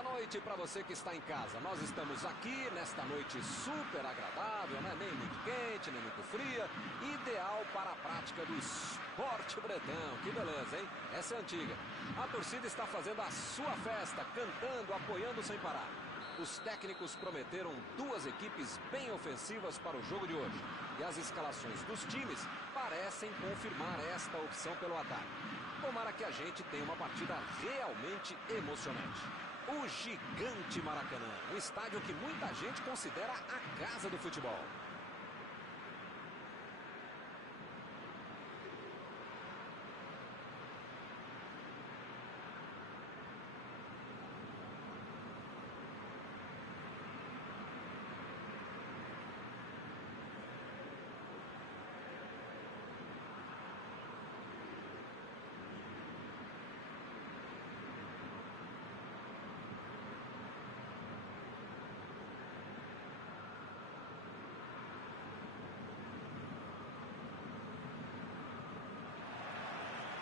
Boa noite para você que está em casa. Nós estamos aqui nesta noite super agradável, né? Nem muito quente, nem muito fria. Ideal para a prática do esporte bretão. Que beleza, hein? Essa é antiga. A torcida está fazendo a sua festa, cantando, apoiando sem parar. Os técnicos prometeram duas equipes bem ofensivas para o jogo de hoje. E as escalações dos times parecem confirmar esta opção pelo ataque. Tomara que a gente tenha uma partida realmente emocionante. O gigante Maracanã, um estádio que muita gente considera a casa do futebol.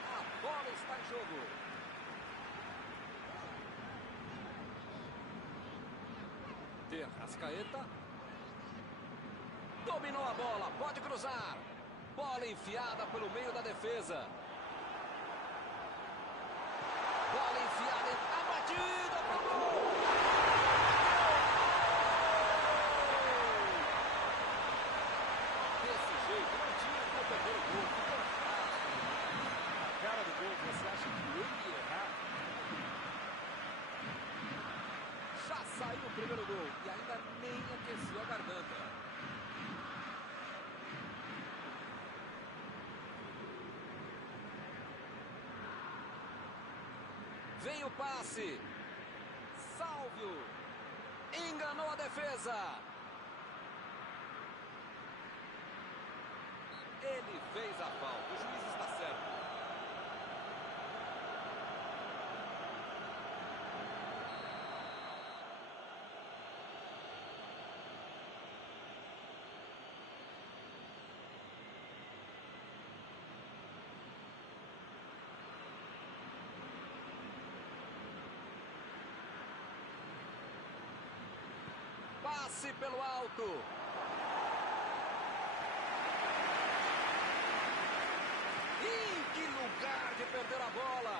A bola está em jogo. De Arrascaeta. Dominou a bola, pode cruzar. Bola enfiada pelo meio da defesa. Bola enfiada, a batida para o gol. Desse jeito, não tinha como perder o gol. Ficou fácil. A cara do gol, você acha que ele ia errar? Já saiu o primeiro gol e ainda nem aqueceu a garganta. Vem o passe. Sálvio. Enganou a defesa. Ele fez a falta. O juiz está certo. Passe pelo alto. Em que lugar de perder a bola.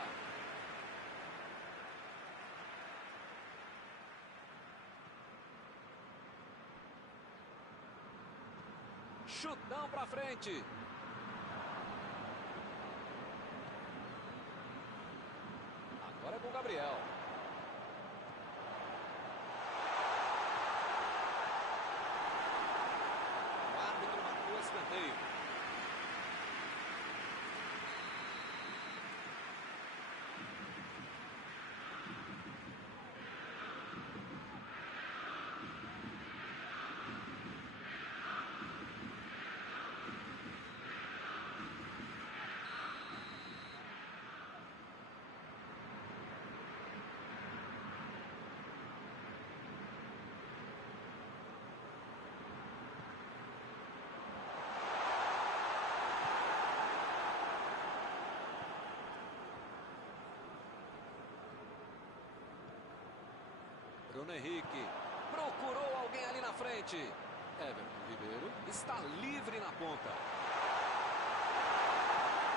Chutão pra frente. Agora é com o Gabriel. Escanteio. Bruno Henrique procurou alguém ali na frente. Everton Ribeiro está livre na ponta.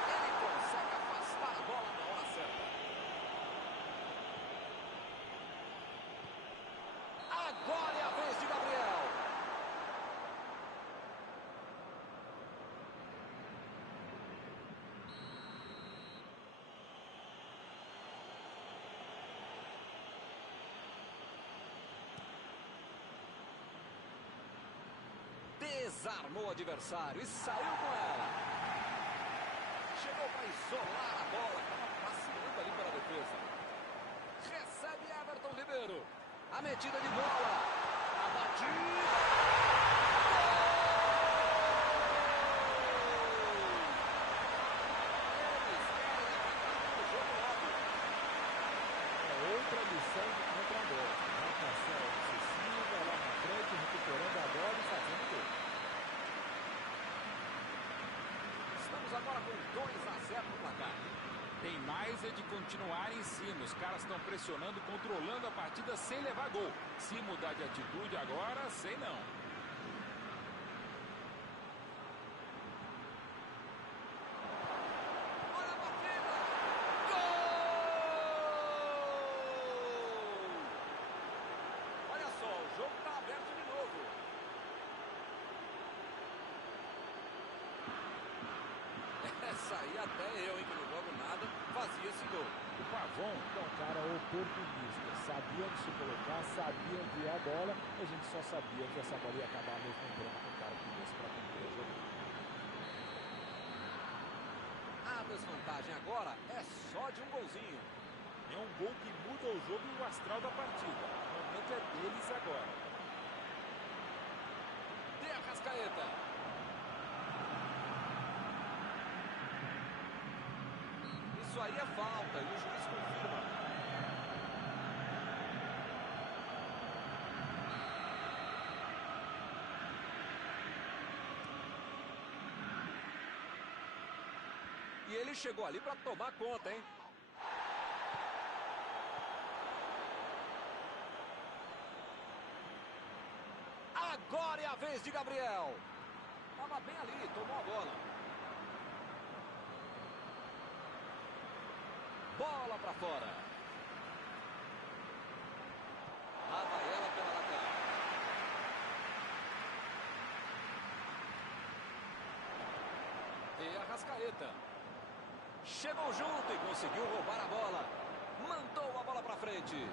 Ele consegue afastar a bola na hora certa. Agora é a vez de Gabriel. Desarmou o adversário e saiu com ela. Chegou para isolar a bola, estava passeando ali pela defesa. Recebe Everton Ribeiro. A metida de bola. A batida. Eles querem acabar com o jogo logo. É outra lição de contra-bola. Marcação excessiva lá na frente, recuperando a bola e fazendo gol. Estamos agora com 2-0 no placar. Tem mais é de continuar em cima. Os caras estão pressionando, controlando a partida sem levar gol. Se mudar de atitude agora, sei não. Olha a batida! Gol! Olha só, o jogo está aberto de novo. Essa aí até eu, hein, que não jogo nada, fazia esse gol. O Pavon é um cara oportunista. Sabia onde se colocar, sabia enviar a bola. A gente só sabia que essa bola ia acabar mesmo entrando com o cara que desse para cumprir a jogada. A desvantagem agora é só de um golzinho. É um gol que muda o jogo e o astral da partida. O momento é deles agora. De Arrascaeta. Isso aí é falta e o juiz confirma. E ele chegou ali para tomar conta, hein? Agora é a vez de Gabriel. Tava bem ali, tomou a bola. Bola para fora. Lá vai ela pela lateral. E Arrascaeta. Chegou junto e conseguiu roubar a bola. Mandou a bola para frente.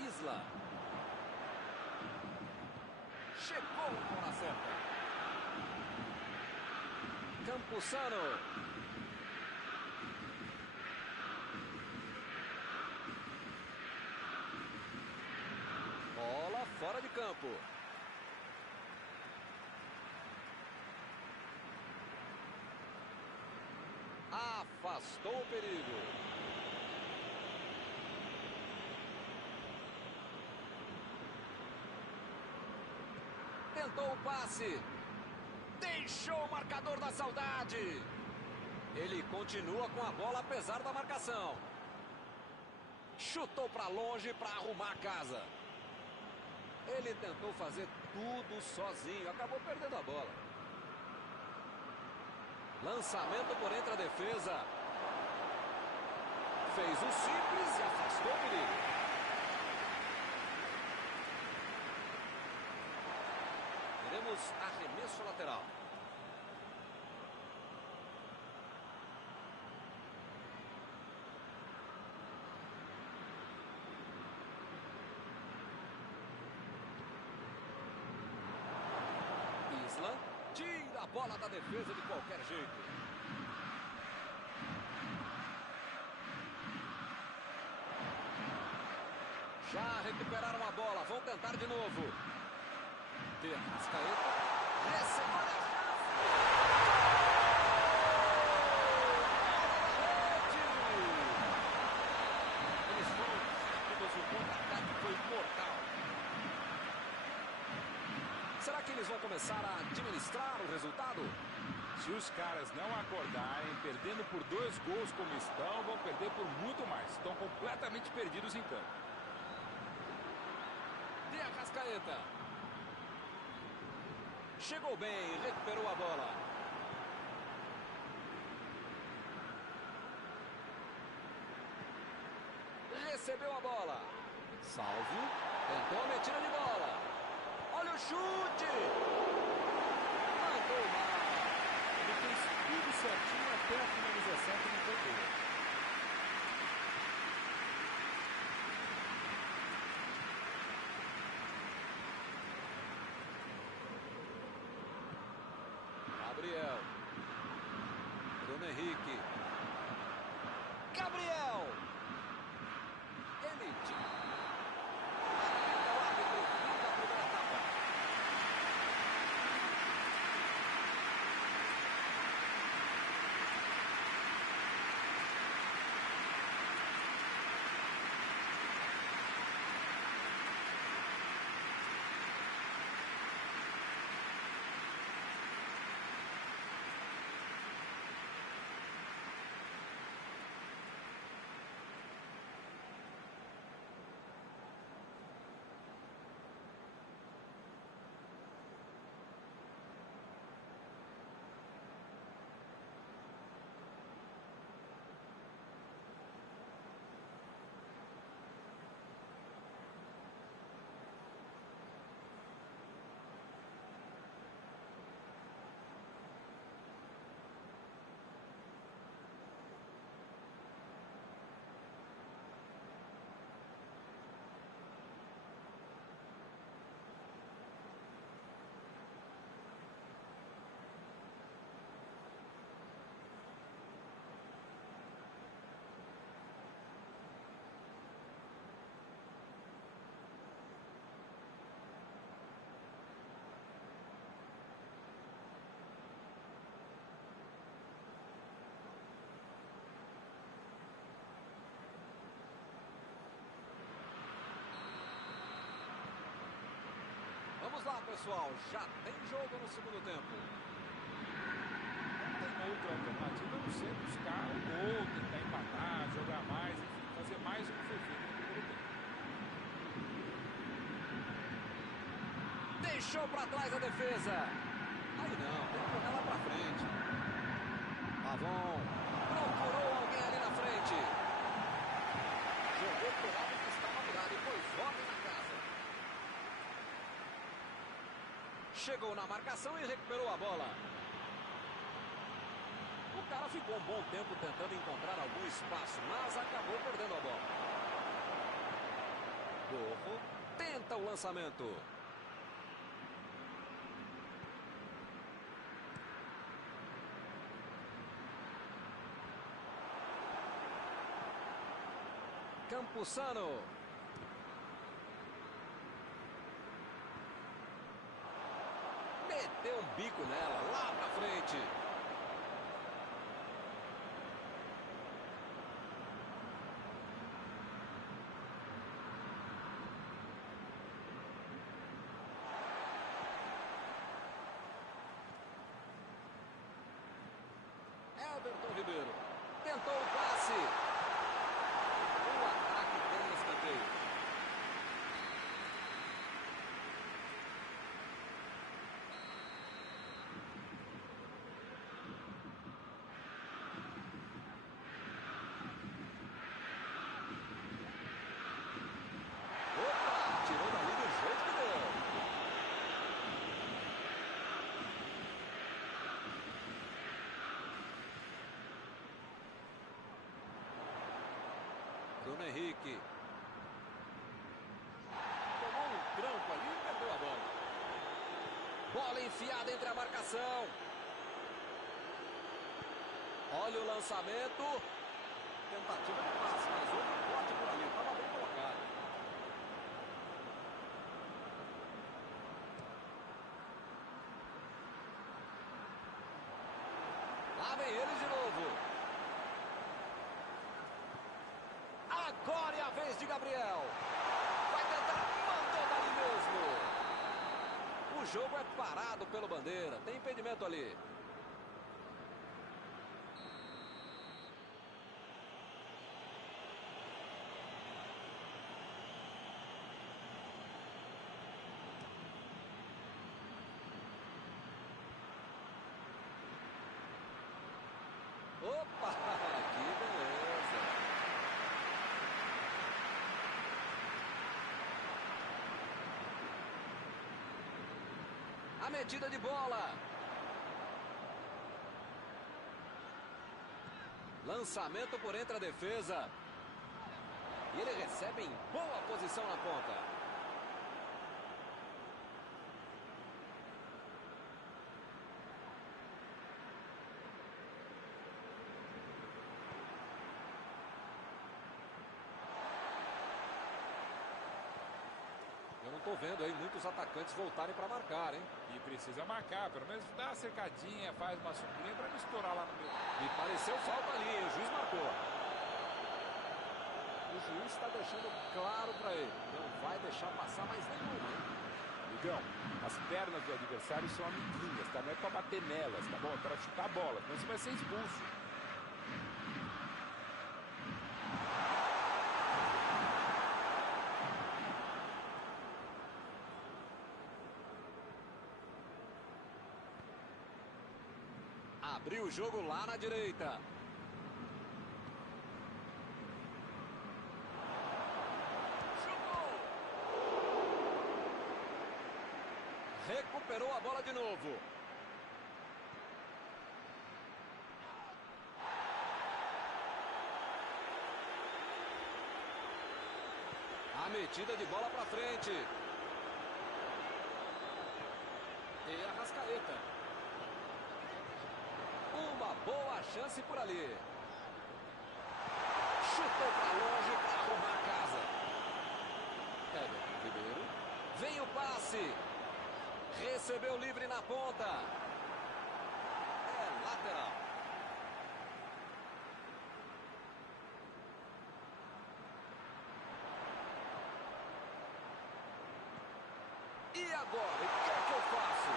Isla. Chegou na hora certa. Campuzano. Bola fora de campo. Afastou o perigo. Tentou o passe. Deixou o marcador da saudade. Ele continua com a bola apesar da marcação. Chutou para longe para arrumar a casa. Ele tentou fazer tudo sozinho. Acabou perdendo a bola. Lançamento por entre a defesa. Fez o simples e afastou o perigo. Teremos arremesso lateral. Isla tira a bola da defesa de qualquer jeito. Já recuperaram a bola, vão tentar de novo. De Arrascaeta, recebeu a chance. Eles foram rápidos, o contra-ataque foi mortal. Será que eles vão começar a administrar o resultado? Se os caras não acordarem, perdendo por 2 gols como estão, vão perder por muito mais. Estão completamente perdidos em campo. De Arrascaeta. Chegou bem, recuperou a bola. Recebeu a bola. Salvio. Tentou a metida de bola. Olha o chute. Mandou mal. Ele fez tudo certinho até a finalização que não foi boa. Gabriel. Bruno Henrique. Gabriel. Ele tira. O árbitro fim da primeira etapa. Vamos lá, pessoal. Já tem jogo no segundo tempo. Não tem outra alternativa a não ser buscar o gol, tentar empatar, jogar mais, enfim, fazer mais do que foi feito no primeiro tempo. Deixou para trás a defesa. Aí não, tem que jogar lá para frente. Pavon procurou alguém ali na frente. Jogou pro lado que estava virado e pôs ordem na casa. Chegou na marcação e recuperou a bola. O cara ficou um bom tempo tentando encontrar algum espaço, mas acabou perdendo a bola. Gorro tenta o lançamento. Campuzano. Meteu um bico nela, lá pra frente. Everton Ribeiro tentou o passe. O ataque tem escanteio. Opa, tirou dali do jeito que deu. Bruno Henrique. Tomou um tranco ali e perdeu a bola. Bola enfiada entre a marcação. Olha o lançamento. Tentativa de passe, mas houve um corte por ali. Estava bem colocado. Lá vem eles de novo. Agora é a vez de Gabriel. Vai tentar, mandou dali mesmo. O jogo é parado pelo Bandeira. Tem impedimento ali. Opa, que beleza. A metida de bola. Lançamento por entre a defesa. E ele recebe em boa posição na ponta. Eu não estou vendo aí muitos atacantes voltarem para marcar, hein? E precisa marcar, pelo menos dá uma cercadinha, faz uma sombrinha para não estourar lá no meio. Me pareceu falta ali, hein? O juiz marcou. O juiz está deixando claro para ele. Não vai deixar passar mais nenhuma, hein? Migão, as pernas do adversário são amiguinhas, tá? Não é para bater nelas, tá bom? É para chutar a bola, senão você vai ser expulso. Abriu o jogo lá na direita. Chutou! Recuperou a bola de novo. A metida de bola para frente. E a Arrascaeta. Uma boa chance por ali. Chutou para longe para arrumar a casa. Everton Ribeiro. Vem o passe. Recebeu livre na ponta. É lateral. E agora, o que é que eu faço?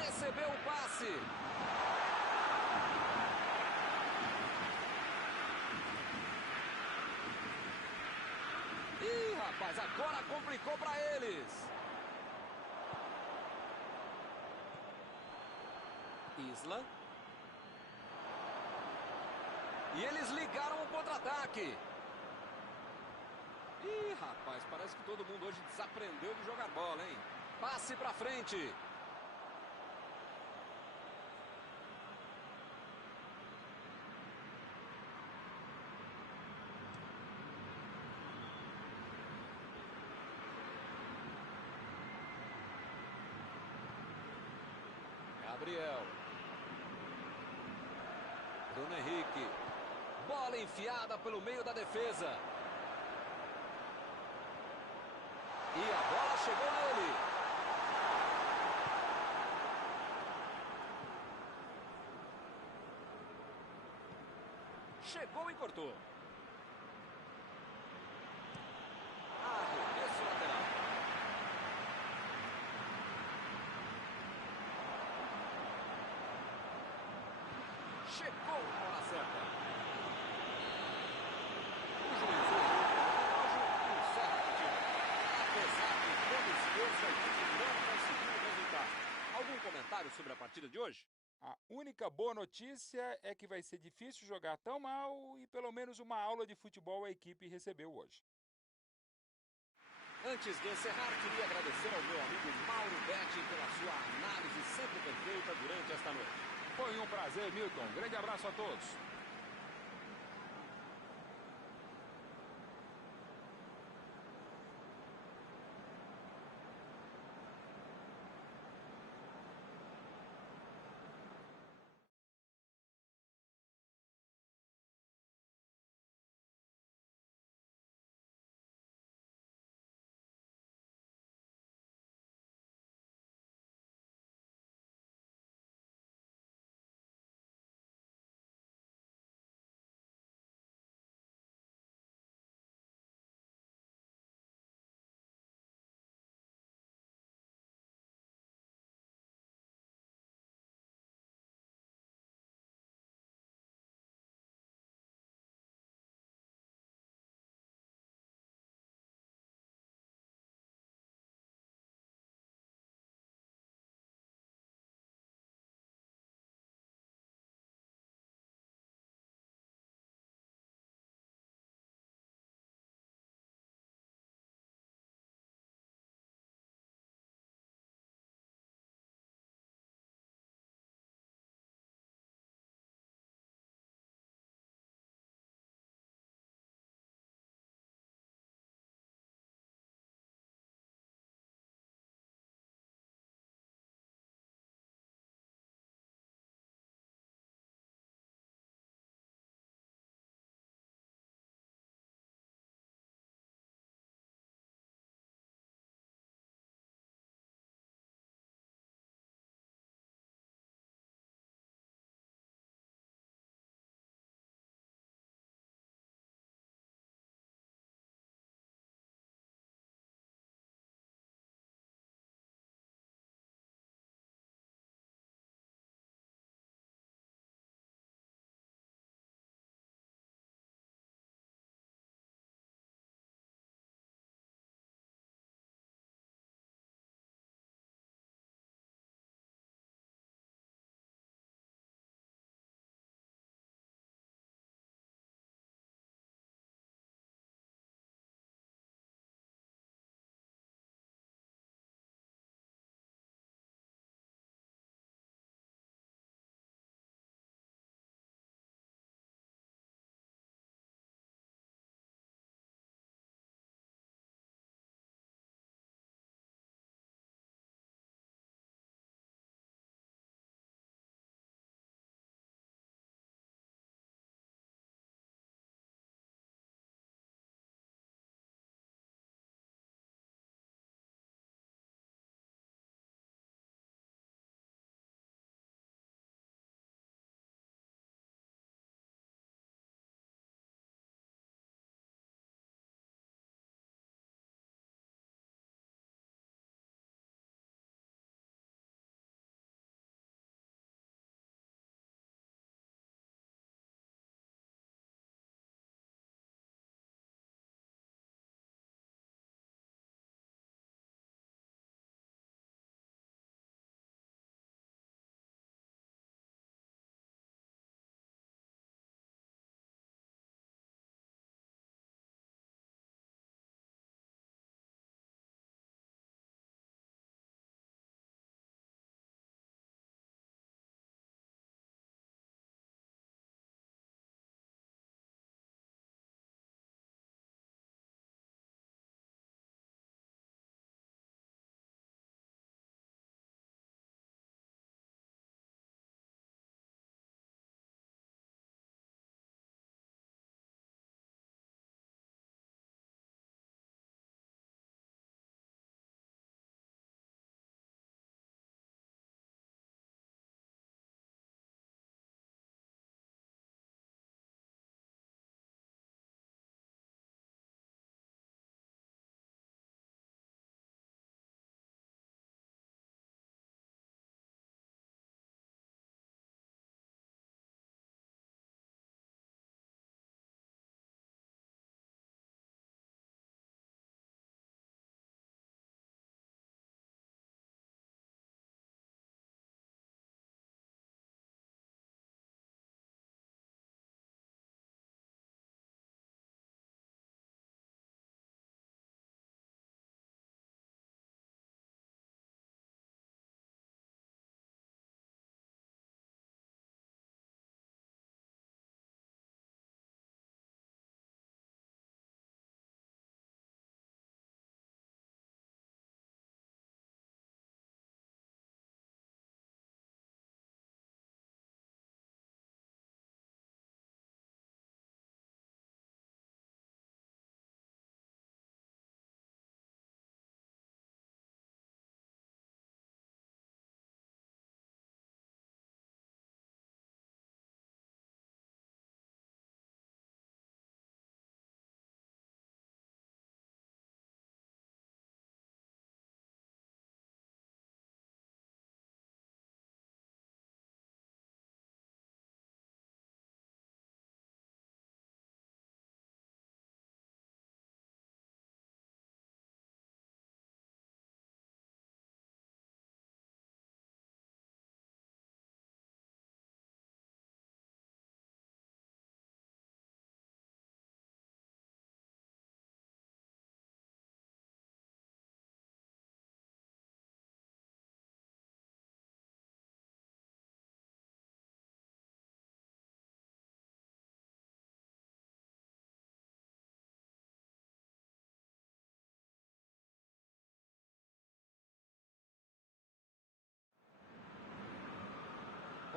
Recebeu o passe. Ih, rapaz, agora complicou para eles. Isla. E eles ligaram o contra-ataque. Ih, rapaz, parece que todo mundo hoje desaprendeu de jogar bola, hein? Passe para frente. Gabriel. Bruno Henrique. Bola enfiada pelo meio da defesa. E a bola chegou nele. Chegou e cortou. Arremesso lateral. Chegou a hora certa. O juiz olhou para o relógio e encerra a partida. Apesar de todo o esforço, a equipe não conseguiu o resultado. Algum comentário sobre a partida de hoje? A única boa notícia é que vai ser difícil jogar tão mal e pelo menos uma aula de futebol a equipe recebeu hoje. Antes de encerrar, queria agradecer ao meu amigo Mauro Betti pela sua análise sempre perfeita durante esta noite. Foi um prazer, Milton. Grande abraço a todos.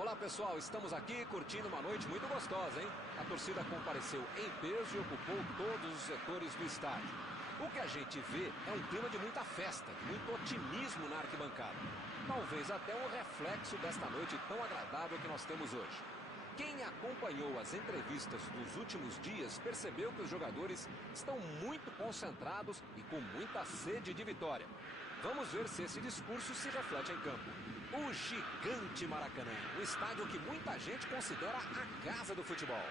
Olá pessoal, estamos aqui curtindo uma noite muito gostosa, hein? A torcida compareceu em peso e ocupou todos os setores do estádio. O que a gente vê é um clima de muita festa, de muito otimismo na arquibancada. Talvez até um reflexo desta noite tão agradável que nós temos hoje. Quem acompanhou as entrevistas dos últimos dias percebeu que os jogadores estão muito concentrados e com muita sede de vitória. Vamos ver se esse discurso se reflete em campo. O gigante Maracanã, um estádio que muita gente considera a casa do futebol.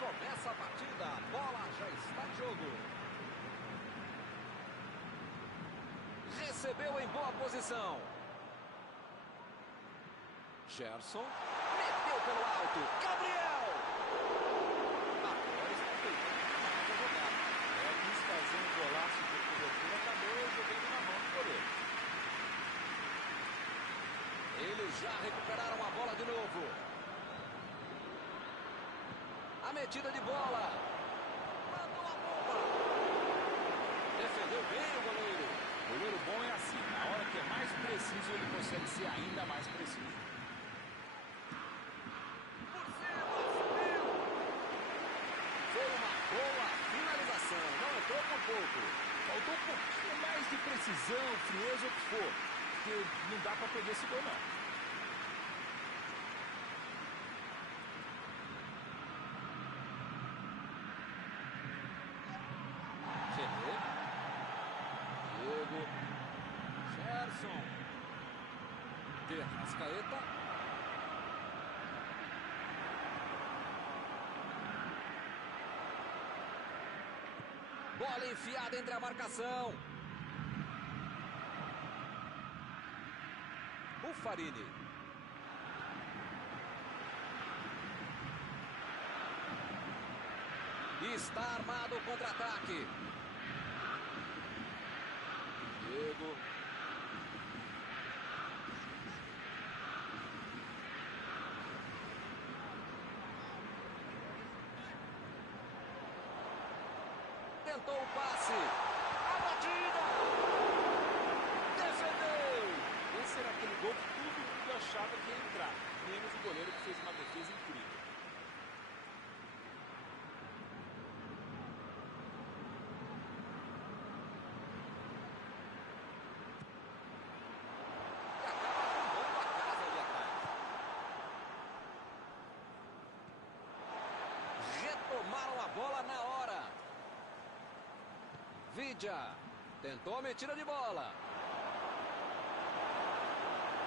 Começa a partida, a bola já está em jogo. Recebeu em boa posição. Gerson, meteu pelo alto, Gabriel! Agora está tentando mais a jogada. Quis fazer um golaço de cobertura, acabou jogando na mão do goleiro. Eles já recuperaram a bola de novo. A metida de bola. Mandou a bomba. Defendeu bem o goleiro. Goleiro bom é assim. Na hora que é mais preciso, ele consegue ser ainda mais preciso. Por cima, subiu. Foi uma boa finalização. Não entrou por pouco. Faltou um pouquinho mais de precisão, frieza, o que for. Porque não dá para perder esse gol, não. Diego, Gerson, De Arrascaeta, bola enfiada entre a marcação, Buffarini, está armado o contra-ataque. Diego. Tentou o passe. A batida. Defendeu. Esse era aquele gol que todo mundo achava que ia entrar. Menos o goleiro que fez uma defesa incrível. Tomaram a bola na hora. Vidia tentou a metida de bola.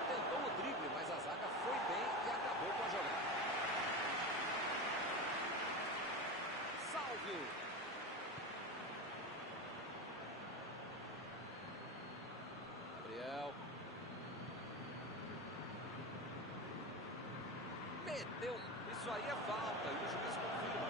Tentou o drible, mas a zaga foi bem e acabou com a jogada. Salvio. Gabriel. Meteu. Isso aí é falta e o juiz confirma.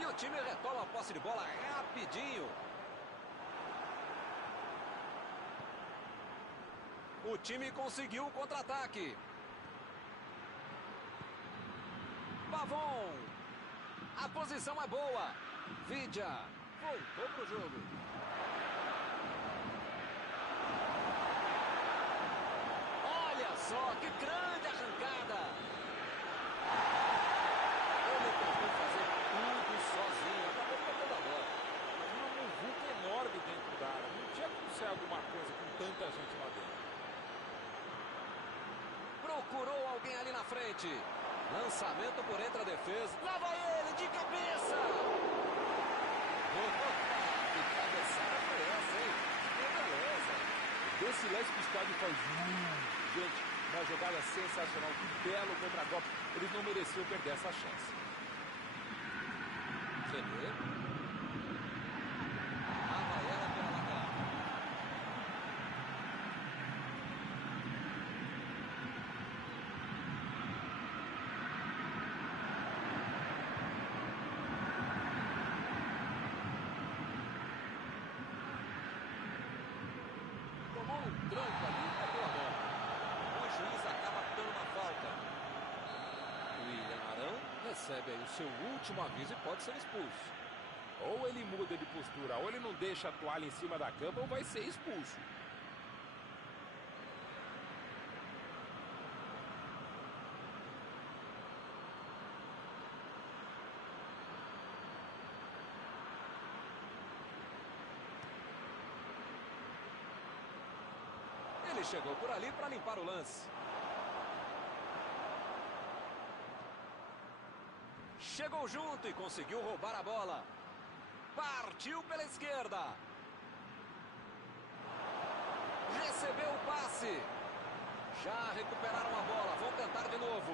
E o time retoma a posse de bola rapidinho. O time conseguiu o contra-ataque. Pavon. A posição é boa. Vidia voltou pro jogo. Olha só que grande arrancada. Ele tentou fazer tudo sozinho. Acabou pegando a bola. Mas uma muvuca enorme dentro da área. Não tinha como ser alguma coisa com tanta gente lá dentro. Procurou alguém ali na frente. Lançamento por entre a defesa. Lá vai ele de cabeça. Que cabeçada foi essa, hein? Que beleza. esse lance que o estádio faz... Gente, uma jogada sensacional, que belo contra-golpe. Eles não mereciam perder essa chance. René. Lá vai ela pela lateral. Tomou um tranco ali e perdeu a bola. O juiz acaba dando uma falta. William Arão recebe aí o seu último aviso e pode ser expulso. Ou ele muda de postura, ou ele não deixa a toalha em cima da cama, ou vai ser expulso. Ele chegou por ali para limpar o lance. Chegou junto e conseguiu roubar a bola. Partiu pela esquerda. Recebeu o passe. Já recuperaram a bola. Vão tentar de novo.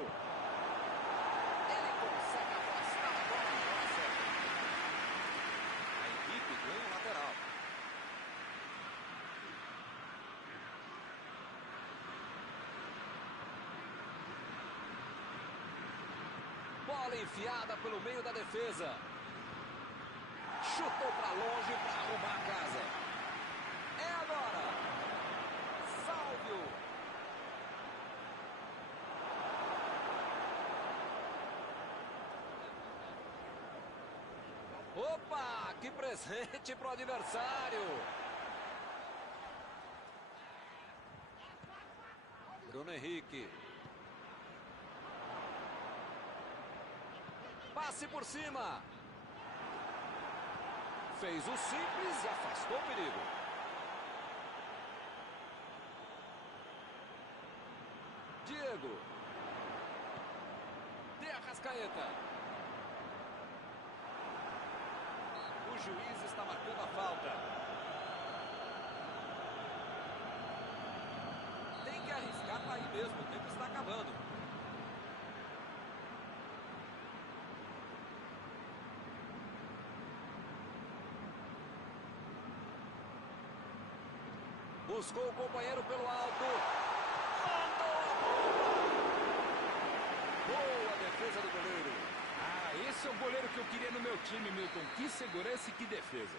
Ele consegue afastar a bola e bola certa. A equipe ganha o lateral. Bola enfiada pelo meio da defesa. Chutou para longe para arrumar a casa. É agora. Salvio. Opa, que presente para o adversário. Bruno Henrique. Passe por cima. Fez o simples e afastou o perigo. Diego. De Arrascaeta. O juiz está marcando a falta. Tem que arriscar para ir mesmo. O tempo está acabando. Buscou o companheiro pelo alto. Mandou a bola. Boa defesa do goleiro. Ah, esse é o goleiro que eu queria no meu time, Milton. Que segurança e que defesa.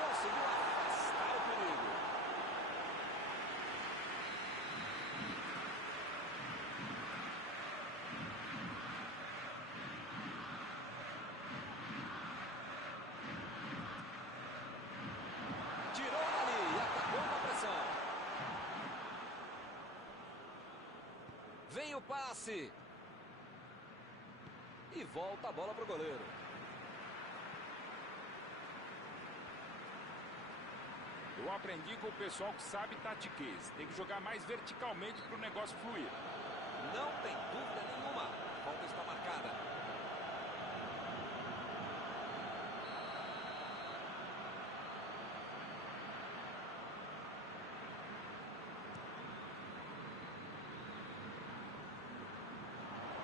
Conseguiu afastar o perigo. Tirou dali e acabou com a pressão. Vem o passe. E volta a bola para o goleiro. Eu aprendi com o pessoal que sabe tatiquez. Tem que jogar mais verticalmente para o negócio fluir. Não tem dúvida nenhuma. A falta está marcada.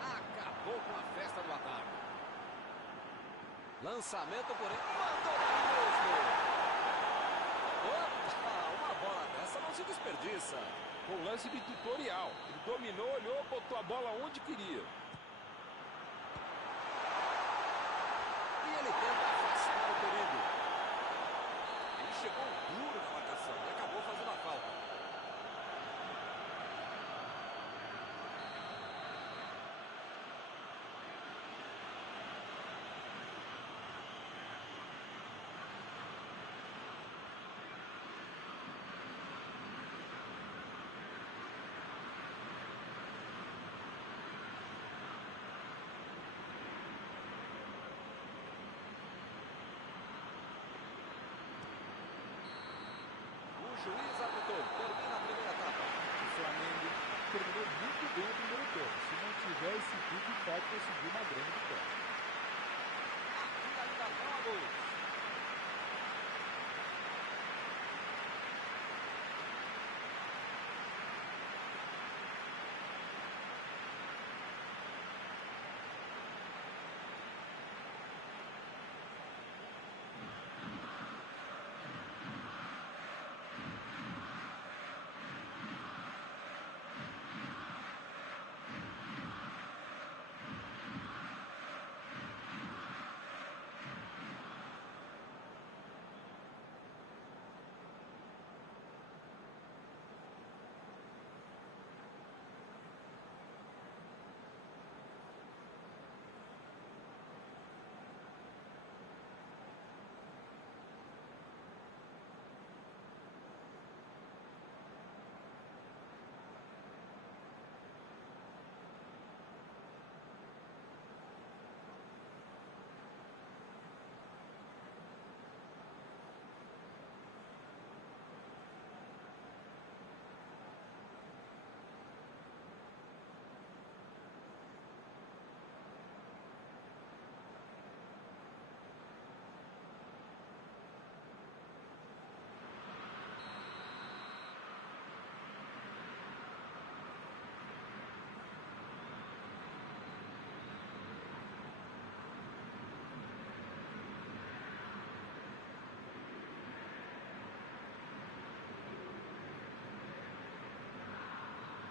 Acabou com a festa do ataque. Lançamento por ele. Mandou dali mesmo. Opa, uma bola dessa não se desperdiça. Com lance de tutorial. Ele dominou, olhou, botou a bola onde queria. E ele tenta afastar o perigo. Ele chegou duro na marcação e acabou fazendo a falta. O juiz apitou. Termina a primeira etapa. O Flamengo terminou muito bem o primeiro tempo. Se não tiver esse pique, pode conseguir uma grande vitória. Aqui ainda não há gols.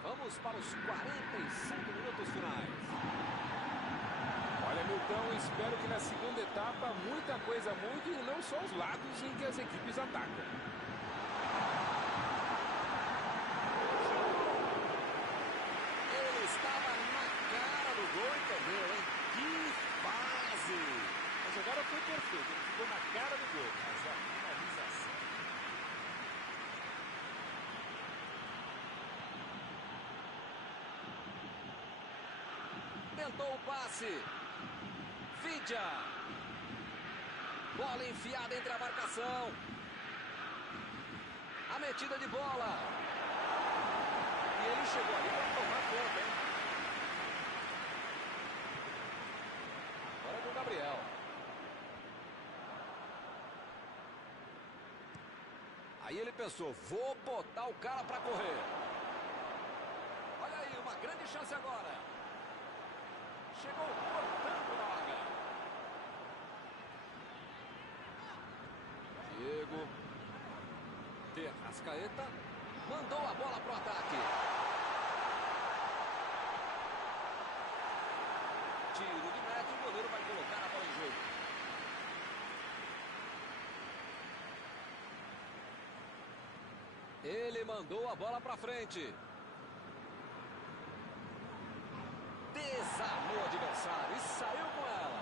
Vamos para os 45 minutos finais. Olha, Milton, espero que na segunda etapa muita coisa mude e não só os lados em que as equipes atacam. Ele estava na cara do gol e perdeu, hein? Que fase! A jogada foi perfeita, ele ficou na cara do gol, mas a finalização... Tentou o passe. Vidia. Bola enfiada entre a marcação. A metida de bola. E ele chegou ali para tomar conta, hein? Agora é com o Gabriel. Aí ele pensou, vou botar o cara para correr. Olha aí, uma grande chance agora. Chegou cortando Noga. Diego. De Arrascaeta. Mandou a bola pro ataque. Tiro de meta e o goleiro vai colocar a bola em jogo. Ele mandou a bola pra frente. Desarmou o adversário e saiu com ela.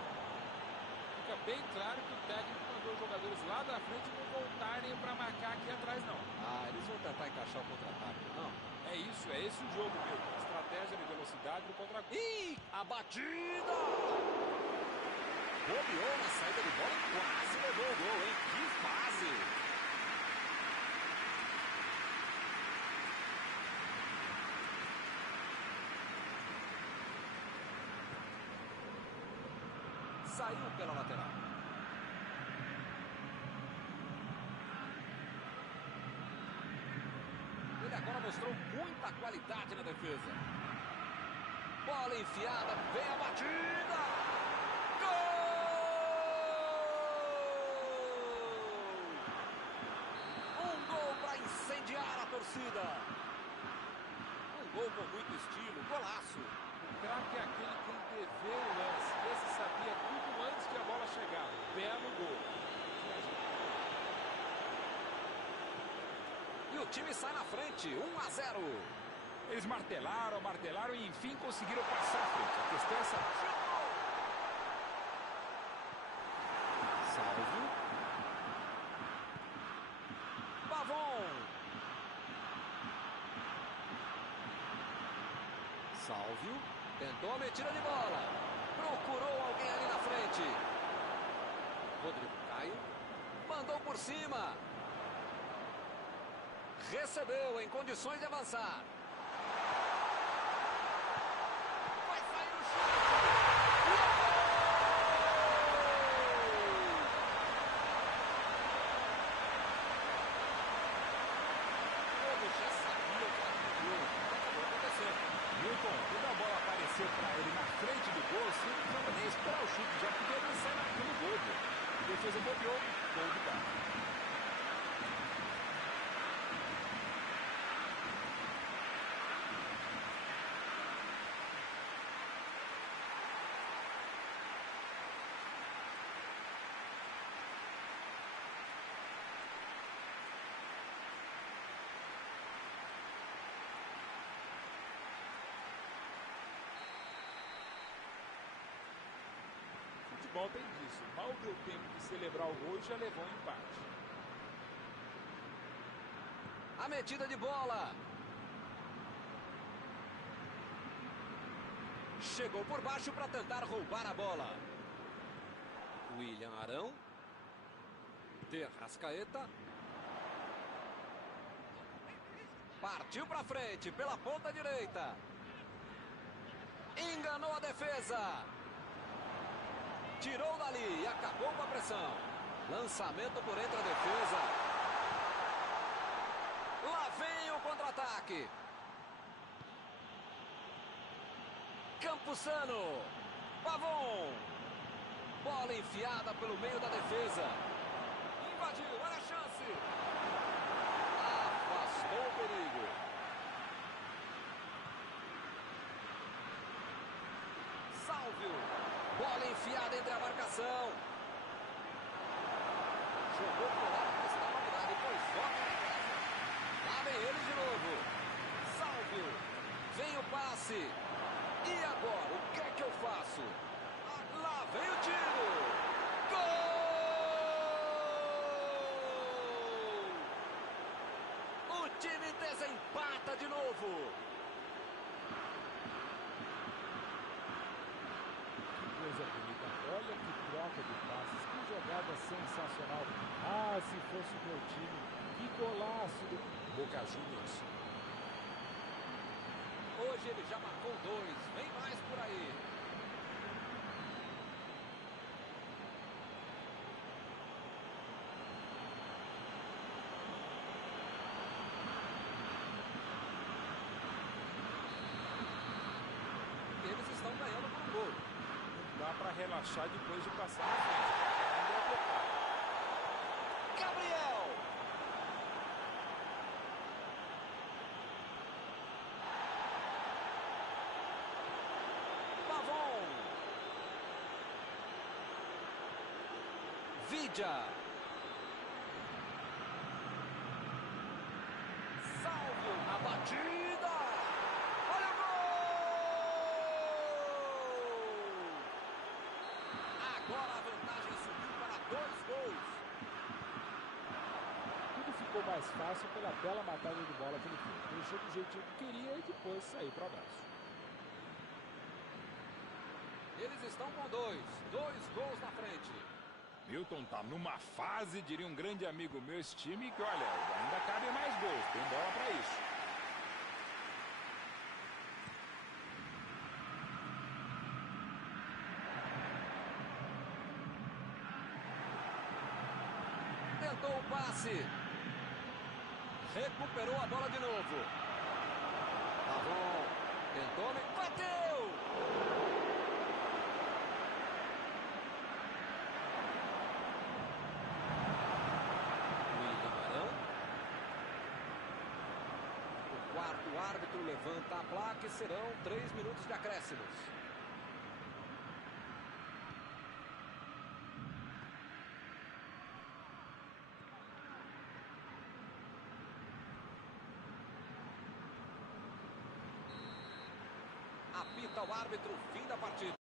Fica bem claro que o técnico mandou os jogadores lá da frente não voltarem para marcar aqui atrás, não. Ah, eles vão tentar encaixar o contra-ataque, não? É isso, é esse o jogo, meu. Estratégia de velocidade do contra-ataque. Ih, a batida! Bobeou na saída de bola e quase levou o gol, hein? Que fase! Saiu pela lateral. Ele agora mostrou muita qualidade na defesa. Bola enfiada, vem a batida! Gol! Um gol para incendiar a torcida. Um gol com muito estilo, golaço. O craque é aquele que antevê o lance. Esse sabia tudo antes que a bola chegava. Belo gol. E o time sai na frente, 1-0. Eles martelaram e enfim conseguiram passar à frente. A questão é essa. Salve. Pavon. Salvio. Tentou a metida de bola. Procurou alguém ali na frente. Rodrigo Caio. Mandou por cima. Recebeu em condições de avançar. Vai sair o chute. Todos já sabiam que acabou acontecendo. Milton, quando a bola apareceu para ele na frente do gol, você não precisava nem esperar o chute, já podia descer naquele gol. A defesa bobeou, gol do cara. Futebol tem disso. Mal deu tempo de celebrar o gol e já levou um empate. A metida de bola. Chegou por baixo para tentar roubar a bola. William Arão. De Arrascaeta. Partiu para frente pela ponta direita. Enganou a defesa. Tirou dali e acabou com a pressão. Lançamento por entre a defesa. Lá vem o contra-ataque. Campuzano. Pavon. Bola enfiada pelo meio da defesa. Invadiu, olha a chance. Afastou o perigo. Sálvio. Bola enfiada entre a marcação. Jogou pro lado que estava virado. Depois volta na casa. Lá vem eles de novo. Sálvio. Vem o passe. E agora? O que é que eu faço? Lá vem o tiro. Gol! O time desempata de novo. Coisa bonita, olha que troca de passes, que jogada sensacional. Ah, se fosse o meu time, que golaço do Boca Juniors. Hoje ele já marcou 2, vem mais por aí. Eles estão ganhando por um gol. Dá para relaxar depois de passar na frente. Ainda é detalhe. Gabriel! Pavon! Vidia! Sálvio na batida! Olha o gol! Agora a vantagem subiu para 2 gols. Tudo ficou mais fácil pela bela matada de bola que ele fez. Deixou do jeitinho que queria e depois saiu para o abraço. Eles estão com 2 gols na frente. Milton tá numa fase, diria um grande amigo meu, esse time, que olha, ainda cabem mais gols, tem bola para isso. Tentou o passe. Recuperou a bola de novo. Tá bom. Tentou, bateu! William Arão. O quarto árbitro levanta a placa e serão 3 minutos de acréscimos. Apita o árbitro, fim da partida.